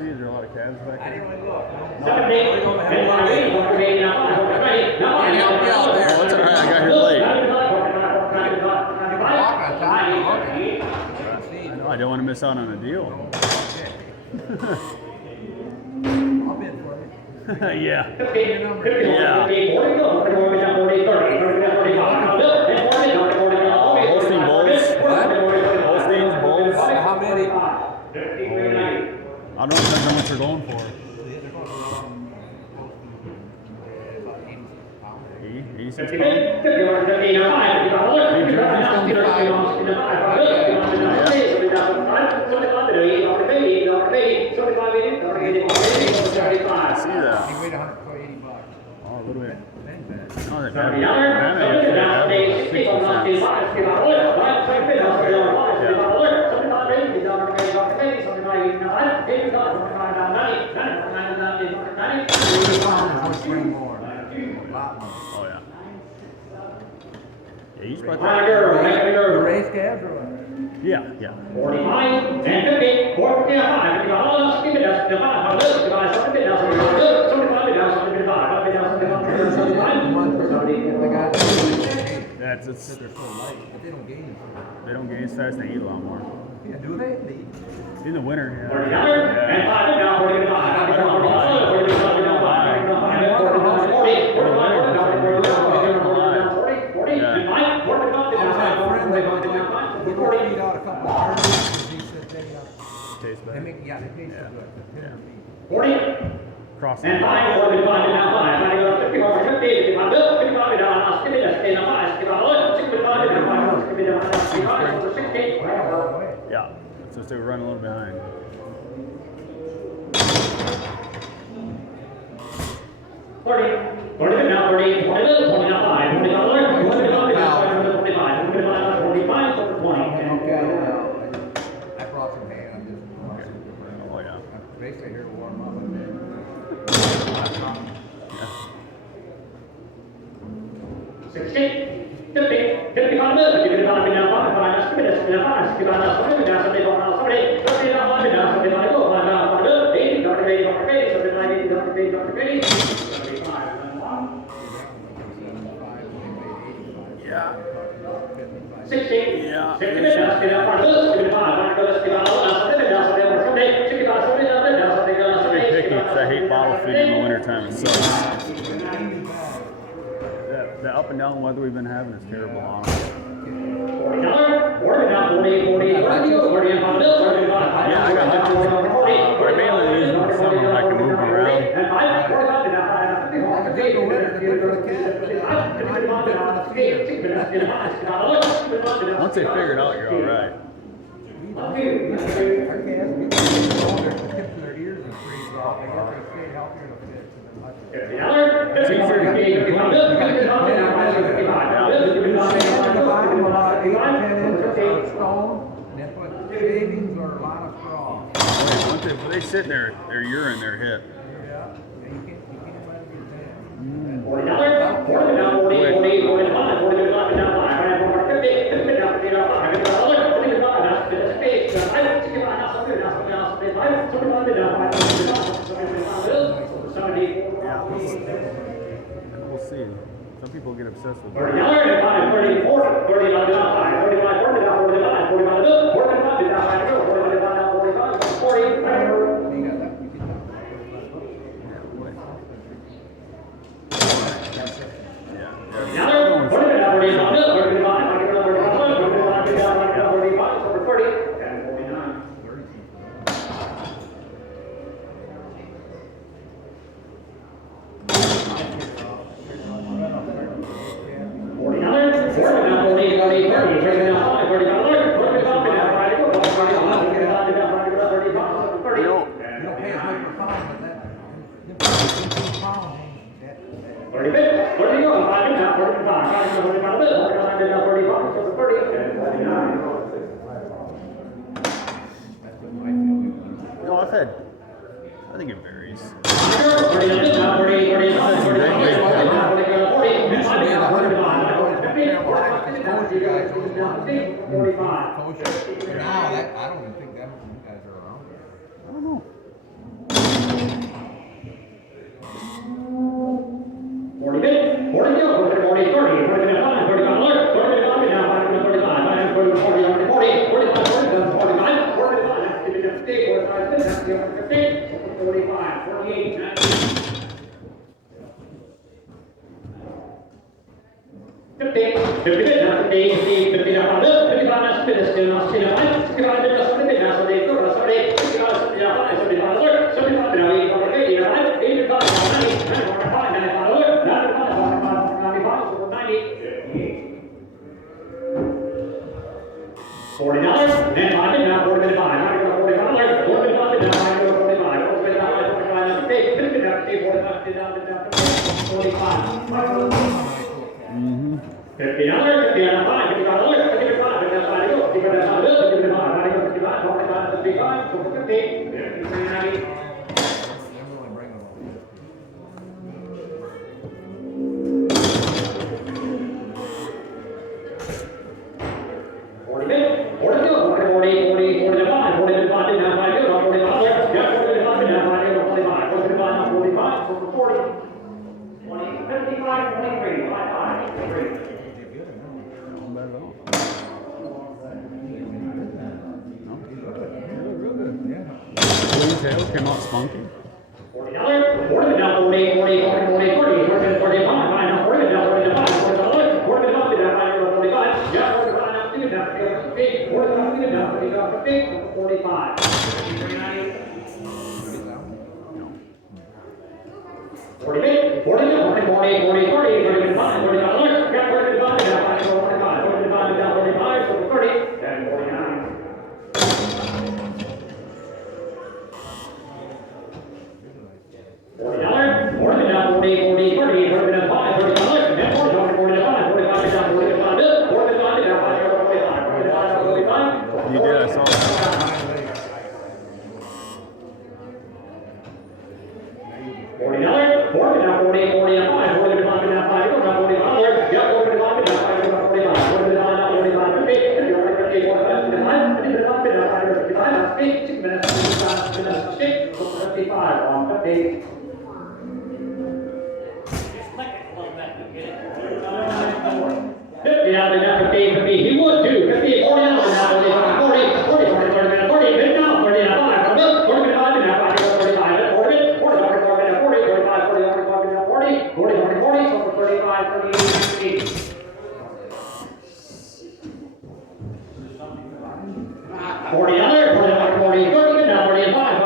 Is there a lot of calves back there? I didn't really look. Oh, that's all right. I got here late. I don't want to miss out on a deal. I'll bid for it. Yeah. Holstein bulls. Holsteins bulls. How many? I don't know how much they're going for. 86 pounds. I see that. He weighed 180 bucks. Oh, a little bit. Oh, that Oh, yeah. Yeah, you spot that. The race calves or what? Yeah, yeah. 45 and 50, 45, That's it's. They're so light, but they don't gain. They don't gain size. They eat a lot more. Yeah, do they? In the winter, yeah. Tastes better. They taste so good. 40 Cross. and 5, 45 and 5, Yeah, so they were running a little behind. I brought some hay. I'm just. Oh, yeah. I'm basically here to warm up. 60, 50, 55 minutes, 55 minutes, 55 minutes, 55 Yeah. 60, Yeah. 60 minutes, 55 Picky, 'cause I hate bottle feeding in the wintertime. It sucks. The up and down weather we've been having is terrible on them. Yeah, I got hunches. I mainly use them in the summer when I can move them around. Once they figure it out, you're all right. Our calves, we all their tips of their ears and freeze off. They stay healthier to fit. It's easier to keep them clean. About 8 to 10 inches of stone, and then put shavings or a lot of straw. Once they sit in their urine, their hip. Yeah, you can't let it get bad. We'll see. Some people get obsessed with it. I've had. I think it varies. Used to be at 100 pounds. I always went terrible high because kosher guys always wanted to be kosher. But now that I don't even think that you guys are around. I don't know. 40 minutes, 40 go, 40, 30, 40 minutes, 30 alert, 30 minutes, now 35, 40, 40, 40, 45, 45, 45, 48, 50, 50 minutes, 50, now 55, now 50, still, 65, now 70, now 70, 75, alert, 75, now 80, 85, 40 dollars, and 5 minutes, now 40 minutes, 5, now 40 dollars, 40 minutes, now 45, 50 dollars, 50 dollars, 5, 50 dollars, 55, 55, 40 minutes, 40 go, 40, 40, 40, 45, 40 minutes, 5, now 5 go, 40 dollars, yeah, 40 minutes, 5, now 5 go, 45, 40 minutes, now 45, 40, 20, 55, 23, 55, 23. Not bad at all. Real good. Yeah. Blue tail came out spunky. $40, 40 now 40, 40, 40, 40, 40, 40, 45, now 40, now 40, now 5, $40, 40 now 50, now 5, 45, yeah, 45 now 50, now 50, 40 now 50, now 50, now 50, 45. 40 minutes, 40 now 40, 40, 40, 40, 40, 5, $40, yeah, 40 now 5, now 5, 45, 40 now 45, 30, and 49. $40, 40 now 40, 40, 30, 40 now 5, $30, then 40, 40 now 5, 45 now 45, 45 now 5, 45, 45 now 45. You did, I saw that. $40, 40 now 40, 40 now 5, 40 now 5, now 5, $40, yeah, 40 now 5, now 5, 45, 40 now 45, 50, 50, 45, 50, 55, 6 minutes, 55, on 50. Yeah, they got 50, 50. He would too. 50, 40 now, 40, 40, 40, 40, 40, 40, 40, now, 40 now, 5, 40, 45, now 5, 45, 40, 40, 40, 40, 45, 40, 40, 40, 40, 45, 38, 40 other, 40, 40, 30, now 40 and 5,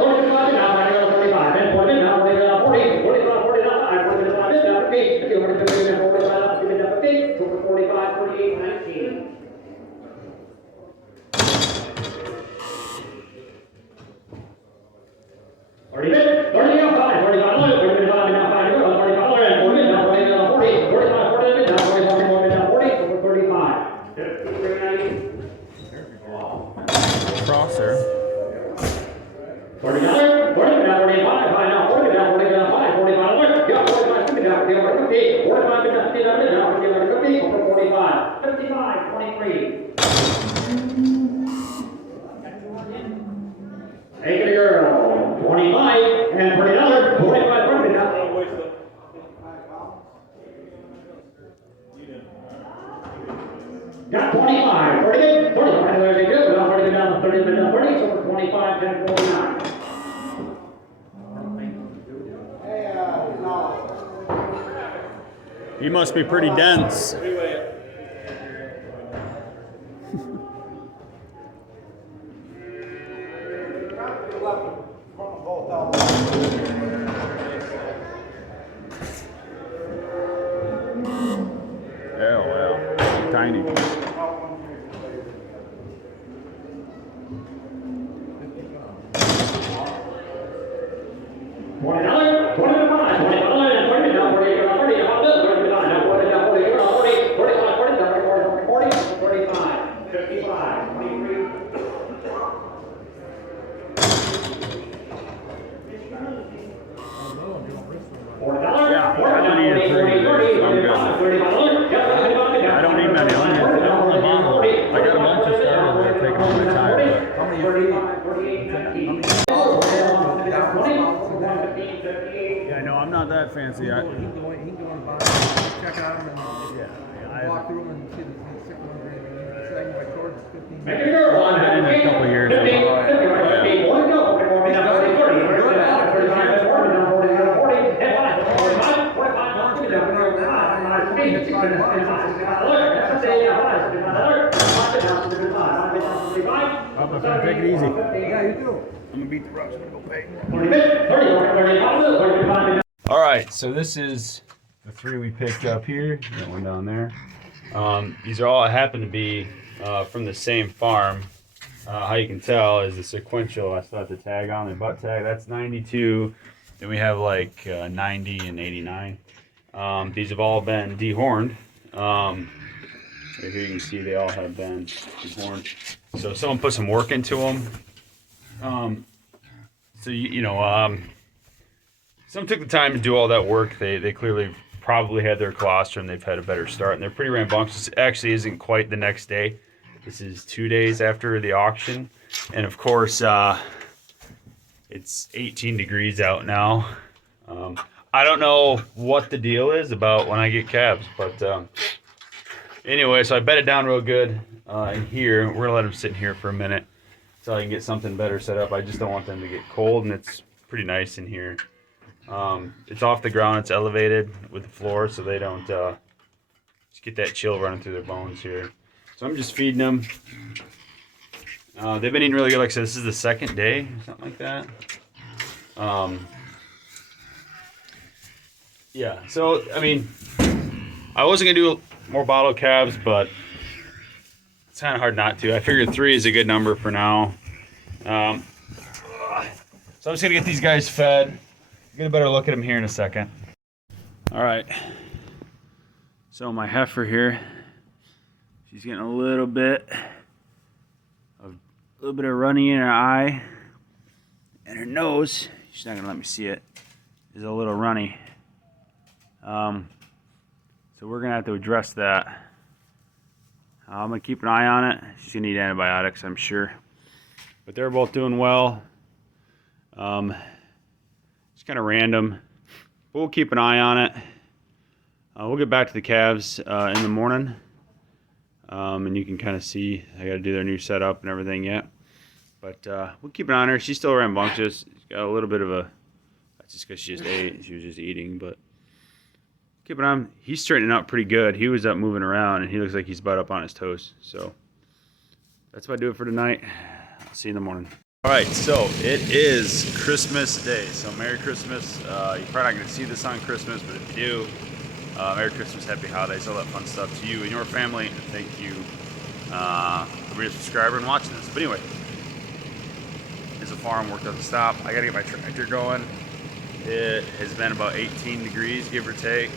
45, now 5, 45, then 40, now 40, 40, 45, 40, now 5, 40, now 5, now 50, 50, 40, 50, 45, 50, 45, 48, 19. $30 minutes, 30 now 5, 45, 45 now 5, 45, and 40, now 40, now 40, 45, 40, now 40, 40, 40, now 40, 35. 53, 90. Crosser. $40, 40 now 45, 5 now 40, now 40, now 5, 45, yeah, 45, 50, now 50, 45, 50, now 50, now 50, 45, 55, 23. Take it a girl, 25, and $40, 45, 40 now. Got 25, 30, 40, 40, good, now 40 down to 30, now 30, so for 25, 10, 49. He must be pretty dense. Oh, wow. Tiny. $20, 25, 25, and 20, now 40, now 40, now 40, now 40, now 40, now 40, 45, 40, now 40, 40, 35, 55, 23. Yeah, no, I'm not that fancy. He can go in the barn, just check out them and walk through them and see the sick ones. The second by short is 15 Make it minutes. a girl. I've been in a couple of years. 50, 50, Yeah. 50, 40, go. 40, now 40, 40, 40, now 35, 40, now 40, now 40, and 45, 45, now 50, now 45, now 50, 60, 65, look, 70, now 5, 75, look, 5, now 75, 75, I'm gonna take it easy. Yeah, you do. I'm gonna beat the rush. I'm gonna go pay. 30, 30, 35. All right, so this is the 3 we picked up here. That one down there. These are all happen to be from the same farm. How you can tell is the sequential. I still have the tag on the butt tag. That's 92. Then we have like 90 and 89. These have all been dehorned. Right here you can see they all have been dehorned. So someone put some work into them. Some took the time to do all that work. They clearly probably had their colostrum. They've had a better start, and they're pretty rambunctious. It actually isn't quite the next day. This is 2 days after the auction, and of course, it's 18 degrees out now. I don't know what the deal is about when I get calves, but anyway, so I bedded down real good in here. We're gonna let them sit in here for a minute until I can get something better set up. I just don't want them to get cold, and it's pretty nice in here. It's off the ground, it's elevated with the floor, so they don't just get that chill running through their bones here. So I'm just feeding them. They've been eating really good. Like I said, this is the 2nd day, something like that. Yeah, so I mean, I wasn't gonna do more bottle calves, but it's kind of hard not to. I figured 3 is a good number for now. So I'm just gonna get these guys fed. Get a better look at them here in a second. All right. So my heifer here, she's getting a little bit of runny in her eye, and her nose. She's not gonna let me see it. Is a little runny. So we're gonna have to address that. I'm gonna keep an eye on it. She's gonna need antibiotics, I'm sure. But they're both doing well. It's kind of random, but we'll keep an eye on it. We'll get back to the calves in the morning, and you can kind of see I got to do their new setup and everything yet. But we'll keep an eye on her. She's still rambunctious. She's got a little bit of a. That's just because she just ate. She was just eating, but keep an eye on him. He's straightening out pretty good. He was up moving around, and he looks like he's about up on his toes. So that's about do it for tonight. I'll see you in the morning. All right, so it is Christmas Day, so Merry Christmas. You're probably not going to see this on Christmas, but if you do, Merry Christmas, Happy Holidays, all that fun stuff to you and your family, and thank you for being a subscriber and watching this. But anyway, there's a farm, work doesn't stop. I got to get my tractor going. It has been about 18 degrees, give or take.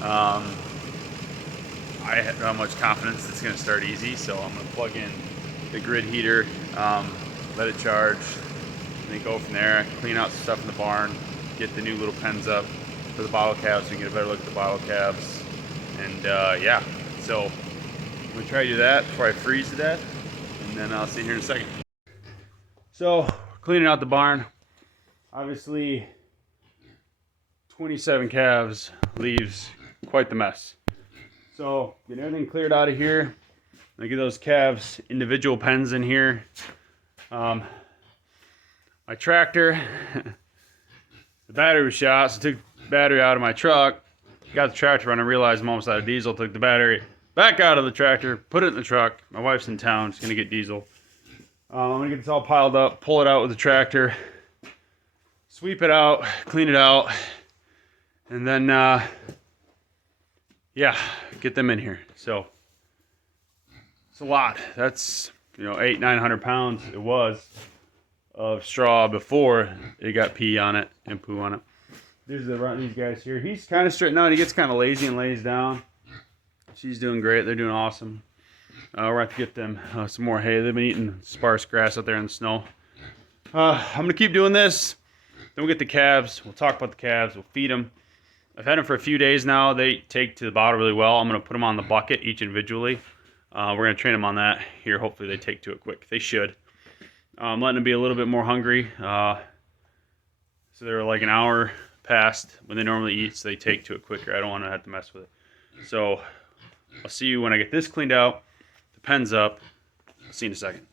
I don't have much confidence it's going to start easy, so I'm going to plug in the grid heater. Let it charge, and then go from there. Clean out some stuff in the barn, get the new little pens up for the bottle calves so you can get a better look at the bottle calves. And yeah, so I'm gonna try to do that before I freeze to death, and then I'll see you here in a second. So cleaning out the barn, obviously 27 calves leaves quite the mess. So get everything cleared out of here. I get those calves individual pens in here. My tractor, the battery was shot, so I took the battery out of my truck, got the tractor running, realized I'm almost out of diesel, took the battery back out of the tractor, put it in the truck. My wife's in town, she's gonna get diesel. I'm gonna get this all piled up, pull it out with the tractor, sweep it out, clean it out, and then yeah, get them in here. So it's a lot. That's 800-900 pounds it was of straw before it got pee on it and poo on it. These are these guys here. He's kind of straightened out. He gets kind of lazy and lays down. She's doing great. They're doing awesome. We're going to have to get them some more hay. They've been eating sparse grass out there in the snow. I'm going to keep doing this. Then we'll get the calves. We'll talk about the calves. We'll feed them. I've had them for a few days now. They take to the bottle really well. I'm going to put them on the bucket each individually. We're going to train them on that here. Hopefully they take to it quick. They should. I'm letting them be a little bit more hungry. So they're like an hour past when they normally eat, so they take to it quicker. I don't want to have to mess with it. So I'll see you when I get this cleaned out, the pen's up. I'll see you in a second.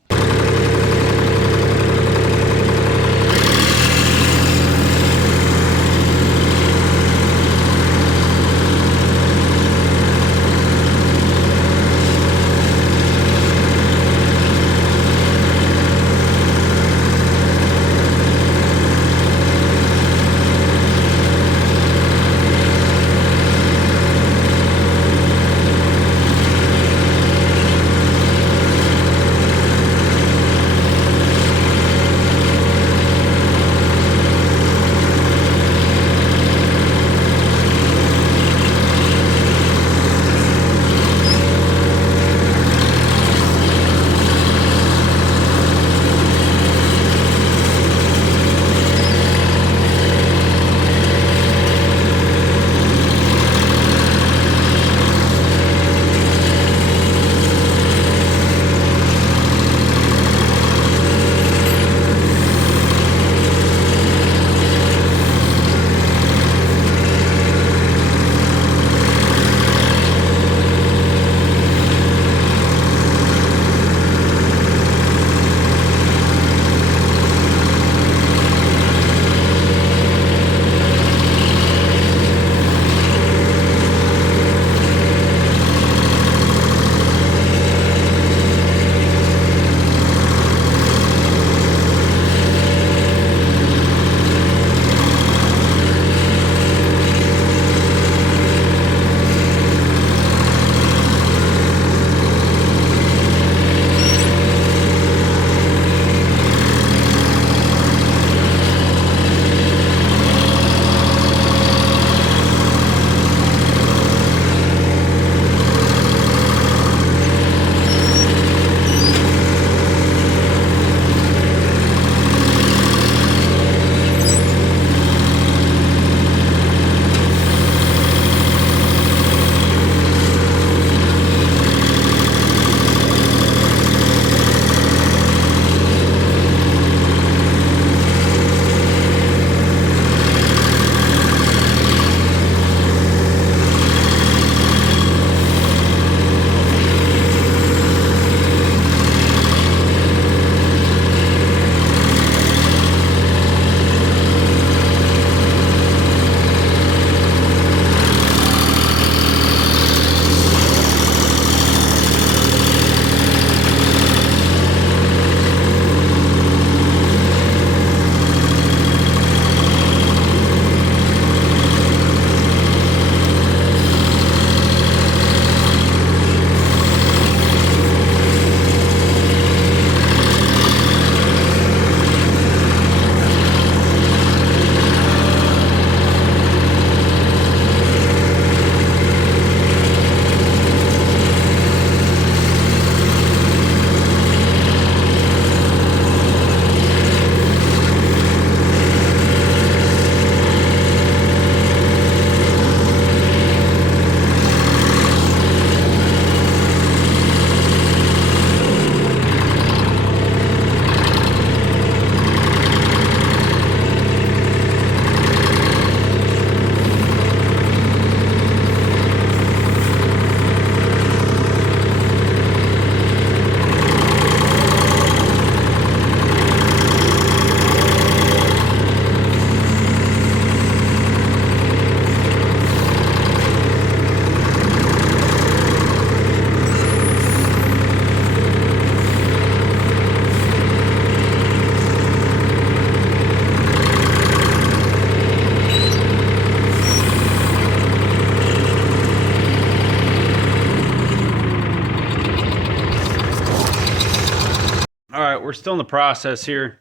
All right, we're still in the process here.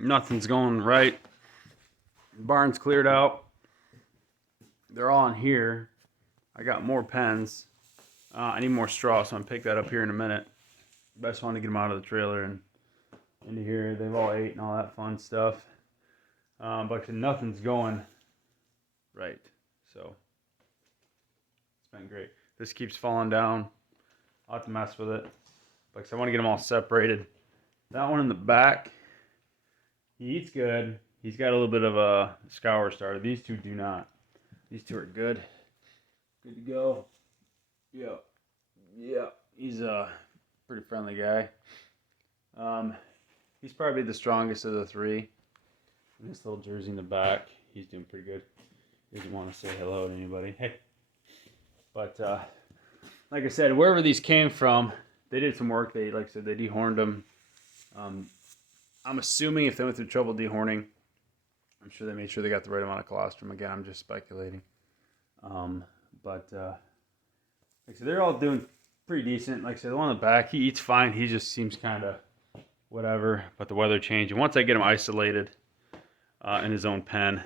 Nothing's going right. Barn's cleared out. They're all in here. I got more pens. I need more straw, so I'm gonna pick that up here in a minute. But I just wanted to get them out of the trailer and into here. They've all ate and all that fun stuff. But nothing's going right. So it's been great. This keeps falling down. I'll have to mess with it. Like, so I want to get them all separated. That one in the back He eats good. He's got a little bit of a scour starter. These two do not. These two are good. Good to go. Yeah. Yeah. He's a pretty friendly guy. He's probably the strongest of the three. This little jersey in the back, he's doing pretty good. He doesn't want to say hello to anybody. Hey. But like I said, wherever these came from, they did some work. They, like I said, they dehorned them. I'm assuming if they went through trouble dehorning, I'm sure they made sure they got the right amount of colostrum. Again, I'm just speculating. But like I said, they're all doing pretty decent. Like I said, the one in the back, he eats fine. He just seems kind of whatever. But the weather changed. And once I get him isolated in his own pen,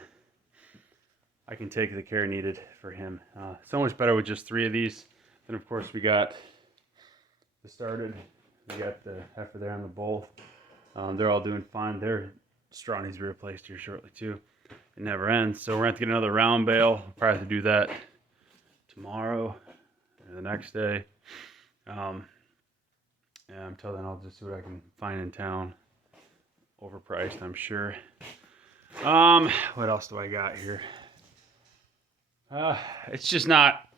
I can take the care needed for him. So much better with just 3 of these. Then, of course, we got the started. We got the heifer there on the bull. They're all doing fine. Their straw needs to be replaced here shortly, too. It never ends. So we're going to have to get another round bale. We'll probably have to do that tomorrow or the next day. And until then, I'll just see what I can find in town. Overpriced, I'm sure. What else do I got here? It's just not.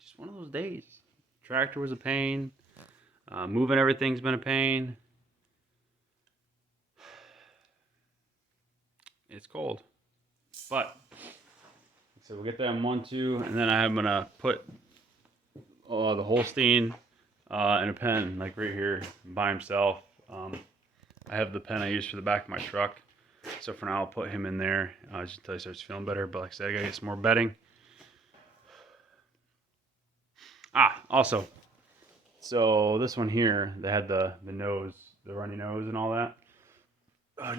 Just one of those days. Tractor was a pain. Moving everything's been a pain. It's cold. But, so we'll get that in 1, 2, and then I'm going to put the Holstein in a pen, like right here, by himself. I have the pen I use for the back of my truck. So for now, I'll put him in there just until he starts feeling better. But like I said, I got to get some more bedding. Also, so this one here, they had the nose, the runny nose and all that.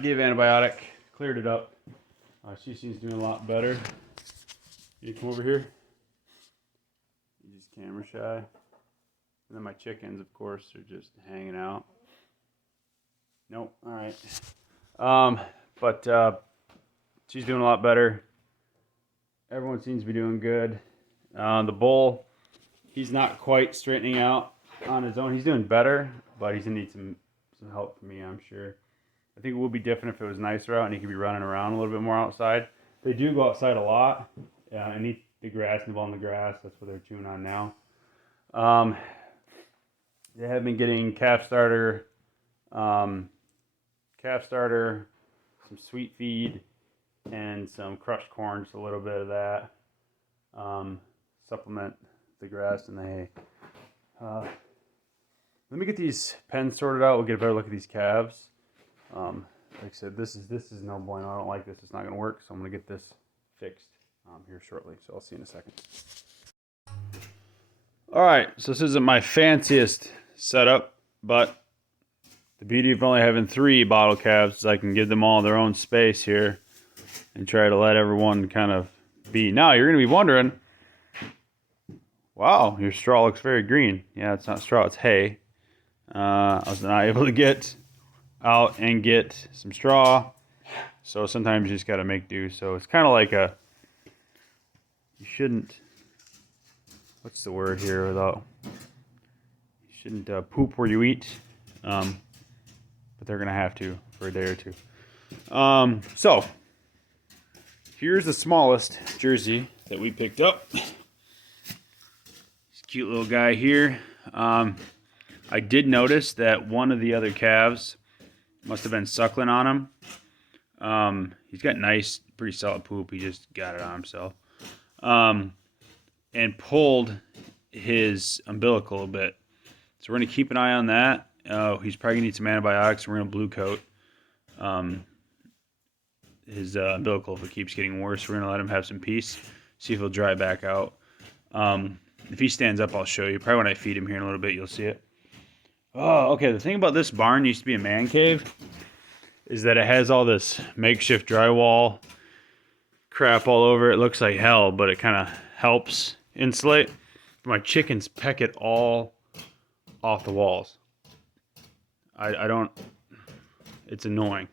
Gave antibiotic, cleared it up. She seems doing a lot better. You come over here. He's camera shy. And then my chickens, of course, are just hanging out. Nope. All right. But she's doing a lot better. Everyone seems to be doing good. The bull, he's not quite straightening out on his own. He's doing better, but he's gonna need some help from me, I'm sure. I think it would be different if it was nicer out and he could be running around a little bit more outside. They do go outside a lot and eat the grass, nibble on the grass. That's what they're chewing on now. They have been getting calf starter, some sweet feed, and some crushed corn, just a little bit of that. Supplement the grass and the hay. Let me get these pens sorted out. We'll get a better look at these calves. Like I said, this is no bueno. I don't like this. It's not going to work, so I'm going to get this fixed here shortly. So I'll see you in a second. All right, so this isn't my fanciest setup, but the beauty of only having 3 bottle calves is I can give them all their own space here and try to let everyone kind of be. Now, you're going to be wondering, wow, your straw looks very green. Yeah, it's not straw, it's hay. I was not able to get out and get some straw, so sometimes you just got to make do. So it's kind of like you shouldn't, what's the word here without, you shouldn't poop where you eat, but they're going to have to for a day or two. So here's the smallest jersey that we picked up. This cute little guy here. I did notice that one of the other calves must have been suckling on him. He's got nice, pretty solid poop. He just got it on himself. And pulled his umbilical a bit. So we're going to keep an eye on that. He's probably going to need some antibiotics. We're going to blue coat his umbilical if it keeps getting worse. We're going to let him have some peace, see if he'll dry back out. If he stands up, I'll show you. Probably when I feed him here in a little bit, you'll see it. Oh, okay. The thing about this barn used to be a man cave is that it has all this makeshift drywall crap all over it. It looks like hell, but it kind of helps insulate. My chickens peck it all off the walls. I don't, it's annoying.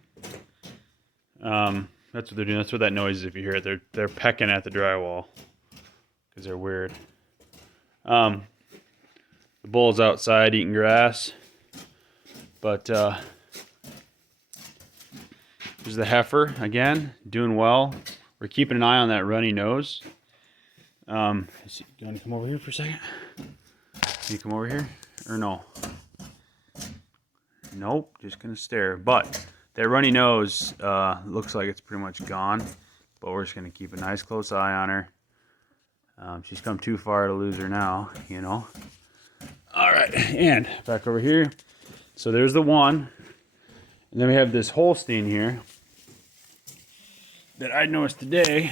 That's what they're doing. That's what that noise is if you hear it. They're pecking at the drywall because they're weird. The bull's outside eating grass, but There's the heifer again, doing well. We're keeping an eye on that runny nose. Is he going to come over here for a second? Can you come over here? Or no? Nope, just gonna stare. But that runny nose looks like it's pretty much gone. But we're just gonna keep a nice close eye on her. She's come too far to lose her now, you know. All right, and back over here. So there's the one. And then we have this Holstein here that I noticed today.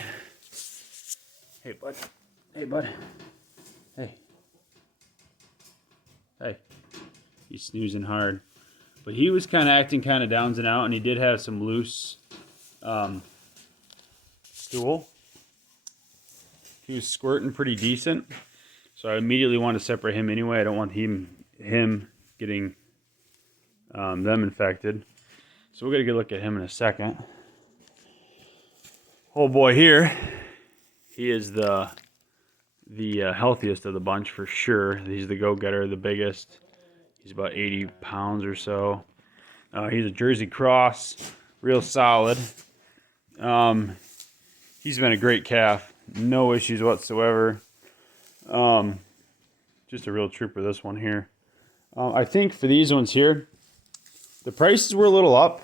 Hey, bud. Hey, bud. Hey. Hey. He's snoozing hard. But he was kind of acting kind of downs and out, and he did have some loose stool. He was squirting pretty decent. So I immediately wanted to separate him anyway. I don't want him getting them infected. So we'll get a good look at him in a second. Oh boy, here, he is the healthiest of the bunch for sure. He's the go-getter, the biggest. He's about 80 pounds or so. He's a Jersey cross, real solid. He's been a great calf, no issues whatsoever. Just a real trooper, this one here. I think for these ones here, the prices were a little up.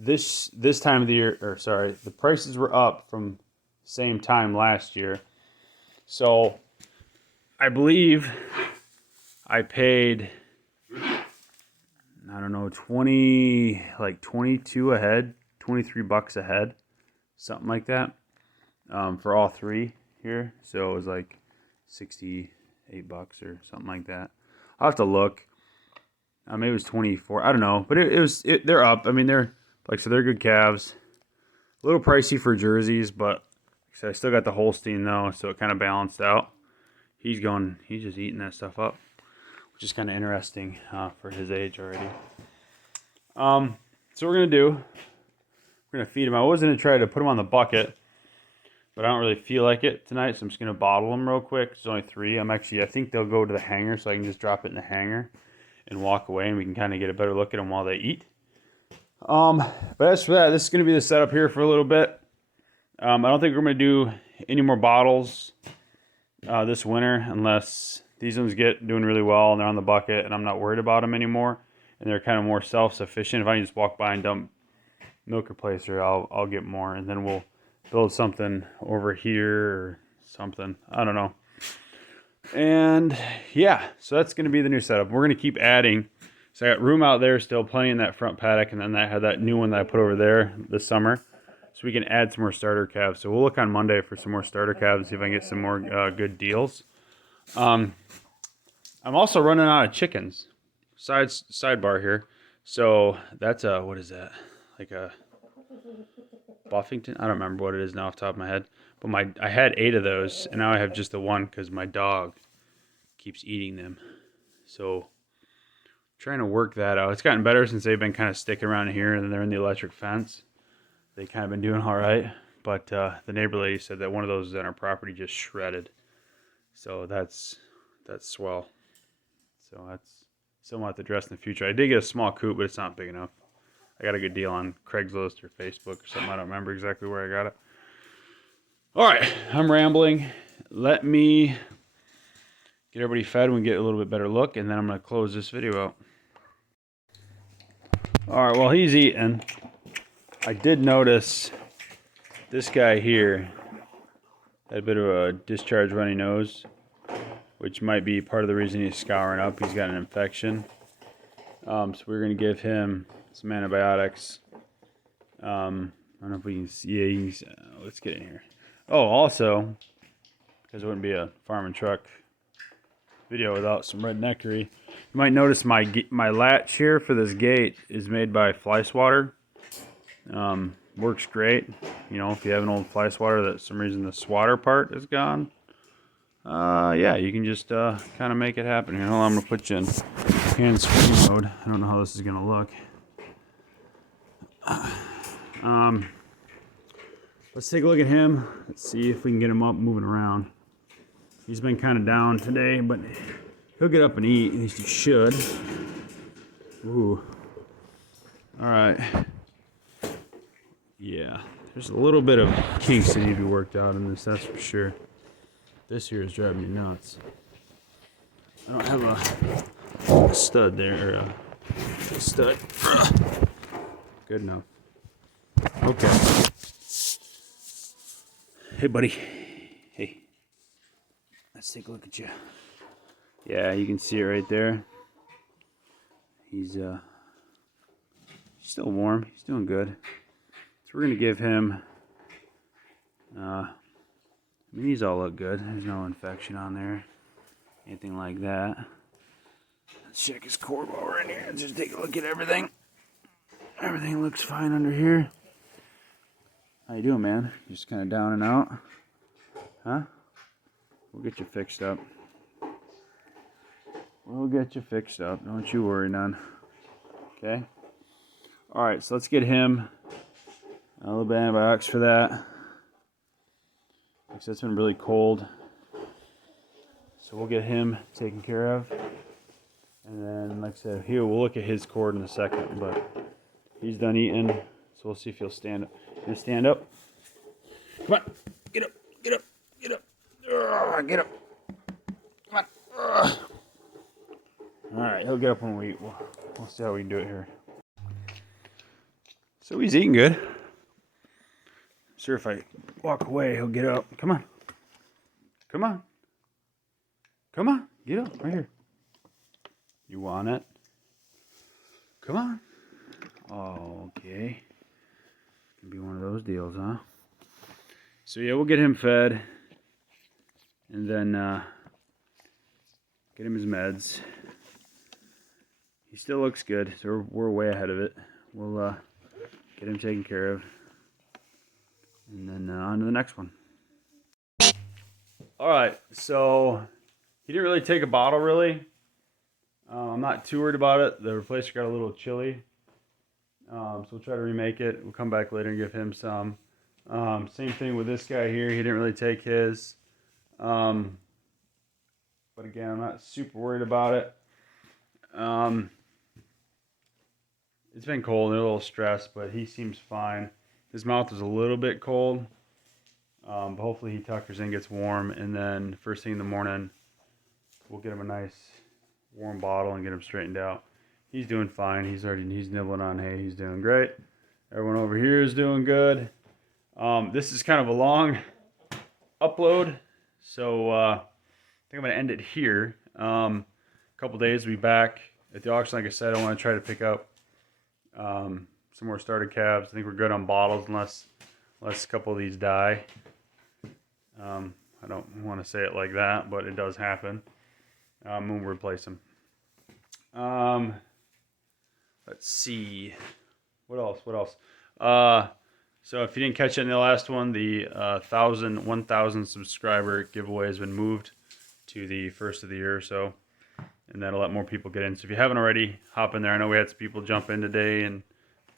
This time of the year, or sorry, the prices were up from same time last year. So I believe I paid, I don't know, 22 a head, $23 a head, something like that, for all three here. So it was like $68 or something like that. I'll have to look. Maybe it was 24. I don't know, but they're up. I mean, they're like, so they're good calves. A little pricey for jerseys, but like I said, I still got the Holstein though, so it kind of balanced out. He's just eating that stuff up, which is kind of interesting for his age already. So what we're gonna do, we're gonna feed him. I was gonna try to put him on the bucket, but I don't really feel like it tonight, so I'm just gonna bottle them real quick. There's only 3. I think they'll go to the hanger, so I can just drop it in the hanger and walk away, and we can kind of get a better look at them while they eat. But as for that, this is going to be the setup here for a little bit. I don't think we're going to do any more bottles this winter unless these ones get doing really well and they're on the bucket and I'm not worried about them anymore and they're kind of more self-sufficient. If I can just walk by and dump milk replacer, I'll get more, and then we'll build something over here or something. I don't know. And yeah, so that's going to be the new setup. We're going to keep adding. So I got room out there still, plenty in that front paddock, and then I had that new one that I put over there this summer. So we can add some more starter calves. So we'll look on Monday for some more starter calves, see if I can get some more good deals. I'm also running out of chickens. Sidebar here. So that's what is that? Like a Buffington? I don't remember what it is now off the top of my head. But I had 8 of those, and now I have just the one because my dog keeps eating them. So trying to work that out. It's gotten better since they've been kind of sticking around here, and then they're in the electric fence. They kind of been doing all right. But the neighbor lady said that one of those is on our property just shredded. So that's swell. So that's something I'll have to address in the future. I did get a small coop, but it's not big enough. I got a good deal on Craigslist or Facebook or something. I don't remember exactly where I got it. All right, I'm rambling. Let me get everybody fed and we get a little bit better look, and then I'm going to close this video out. All right, while he's eating, I did notice this guy here had a bit of a discharge runny nose, which might be part of the reason he's scouring up. He's got an infection. So we're going to give him some antibiotics. I don't know if we can see. Yeah, let's get in here. Oh, also, because it wouldn't be a farm and truck video without some redneckery. You might notice my latch here for this gate is made by fly swatter. Works great. You know, if you have an old fly swatter that for some reason the swatter part is gone, yeah, you can just kind of make it happen. Here, hold on, I'm gonna put you in hand screen mode. I don't know how this is gonna look. Let's take a look at him. Let's see if we can get him up moving around. He's been kind of down today, but he'll get up and eat. At least he should. Ooh. All right. There's a little bit of kinks that need to be worked out in this, that's for sure. This here is driving me nuts. I don't have a stud there, or a stud. Good enough. Okay. Hey, buddy. Hey. Let's take a look at you. Yeah, you can see it right there. He's still warm. He's doing good. So we're gonna give him. I mean, these all look good. There's no infection on there, anything like that. Let's check his cord while we're in here. Just take a look at everything. Everything looks fine under here. How you doing, man? Just kind of down and out, huh? We'll get you fixed up. We'll get you fixed up. Don't you worry none. Okay. All right. So let's get him a little bit of antibiotics for that. Because it's been really cold. So we'll get him taken care of. And then, like I said, we'll look at his cord in a second. But he's done eating. So we'll see if he'll stand up. You gonna stand up? Come on. Get up. Get up. Get up. Get up. Come on. All right. He'll get up when we eat. We'll see how we can do it here. So he's eating good. Sure, if I walk away, he'll get up. Come on. Come on. Come on. Get up. Right here. You want it? Come on. Oh, okay. Gonna be one of those deals, huh? So yeah, we'll get him fed. And then get him his meds. He still looks good, so we're way ahead of it. We'll get him taken care of. And then on to the next one. All right, so he didn't really take a bottle, really. I'm not too worried about it. The replacer got a little chilly. So we'll try to remake it. We'll come back later and give him some. Same thing with this guy here. He didn't really take his. But again, I'm not super worried about it. It's been cold and a little stressed, but he seems fine. His mouth is a little bit cold, but hopefully he tuckers in, gets warm, and then first thing in the morning, we'll get him a nice warm bottle and get him straightened out. He's doing fine. He's nibbling on hay. He's doing great. Everyone over here is doing good. This is kind of a long upload, so I think I'm going to end it here. A couple days, we'll be back at the auction. Like I said, I want to try to pick up some more started calves. I think we're good on bottles unless a couple of these die. I don't want to say it like that, but it does happen. We'll replace them. Let's see. What else? So if you didn't catch it in the last one, the 1,000 subscriber giveaway has been moved to the first of the year or so. And that'll let more people get in. So if you haven't already, hop in there. I know we had some people jump in today and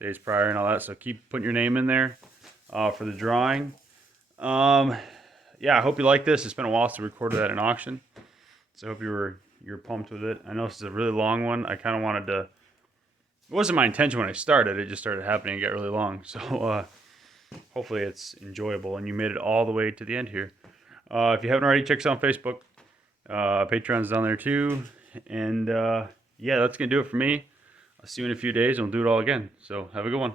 days prior and all that. So keep putting your name in there for the drawing. Yeah, I hope you like this. It's been a while since we recorded that in auction. So I hope you're pumped with it. I know this is a really long one. I kind of wanted to... It wasn't my intention when I started. It just started happening and got really long. So hopefully it's enjoyable. And you made it all the way to the end here. If you haven't already, check us out on Facebook. Patreon's down there too. And yeah, that's going to do it for me. I'll see you in a few days and we'll do it all again. So have a good one.